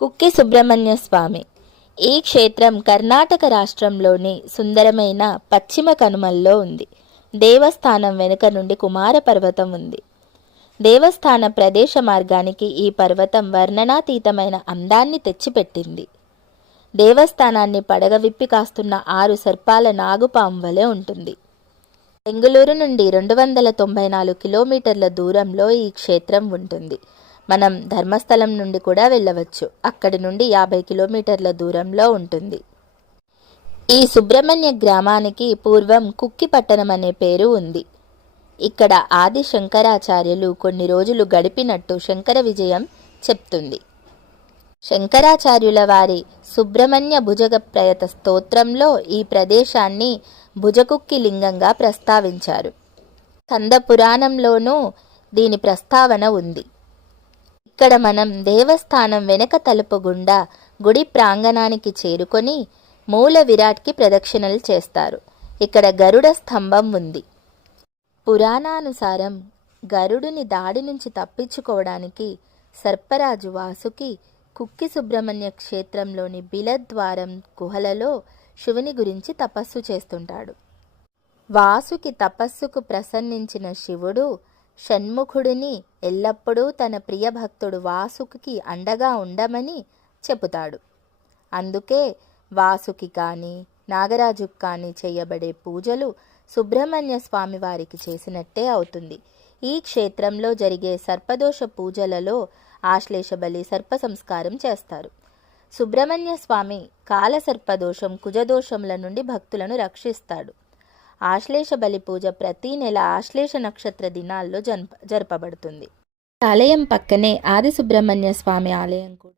కుక్కి సుబ్రహ్మణ్య స్వామి. ఈ క్షేత్రం కర్ణాటక రాష్ట్రంలోని సుందరమైన పశ్చిమ కనుమల్లో ఉంది. దేవస్థానం వెనుక నుండి కుమార పర్వతం ఉంది. దేవస్థాన ప్రదేశ మార్గానికి ఈ పర్వతం వర్ణనాతీతమైన అందాన్ని తెచ్చిపెట్టింది. దేవస్థానాన్ని పడగ విప్పి కాస్తున్న 6 సర్పాల నాగుపాము వలె ఉంటుంది. బెంగుళూరు నుండి 294 కిలోమీటర్ల దూరంలో ఈ క్షేత్రం ఉంటుంది. మనం ధర్మస్థలం నుండి కూడా వెళ్ళవచ్చు. అక్కడి నుండి 50 కిలోమీటర్ల దూరంలో ఉంటుంది. ఈ సుబ్రహ్మణ్య గ్రామానికి పూర్వం కుక్కి పట్టణం అనే పేరు ఉంది. ఇక్కడ ఆది శంకరాచార్యులు కొన్ని రోజులు గడిపినట్టు శంకర విజయం చెప్తుంది. శంకరాచార్యుల వారి సుబ్రహ్మణ్య భుజగ ప్రయత స్తోత్రంలో ఈ ప్రదేశాన్ని భుజకుక్కి లింగంగా ప్రస్తావించారు. కంద పురాణంలోనూ దీని ప్రస్తావన ఉంది. ఇక్కడ మనం దేవస్థానం వెనక తలుపు గుండా గుడి ప్రాంగణానికి చేరుకొని మూల విరాట్కి ప్రదక్షిణలు చేస్తారు. ఇక్కడ గరుడ స్తంభం ఉంది. పురాణానుసారం గరుడుని దాడి నుంచి తప్పించుకోవడానికి సర్పరాజు వాసుకి కుక్కి సుబ్రహ్మణ్య క్షేత్రంలోని బిలద్వారం గుహలలో శివుని గురించి తపస్సు చేస్తుంటాడు. వాసుకి తపస్సుకు ప్రసన్నించిన శివుడు షణ్ముఖుడిని ఎల్లప్పుడూ తన ప్రియ భక్తుడు వాసుకి అండగా ఉండమని చెబుతాడు. అందుకే వాసుకి కానీ నాగరాజుకి కానీ చేయబడే పూజలు సుబ్రహ్మణ్య స్వామి వారికి చేసినట్టే అవుతుంది. ఈ క్షేత్రంలో జరిగే సర్పదోష పూజలలో ఆశ్లేష బలి, సర్ప సంస్కారం చేస్తారు. సుబ్రహ్మణ్య స్వామి కాలసర్పదోషం, కుజదోషముల నుండి భక్తులను రక్షిస్తాడు. ఆశ్లేష బలి పూజ ప్రతి నెల ఆశ్లేష నక్షత్ర దినాల్లో జరపబడుతుంది. ఆలయం పక్కనే ఆది సుబ్రహ్మణ్య స్వామి ఆలయం కూడా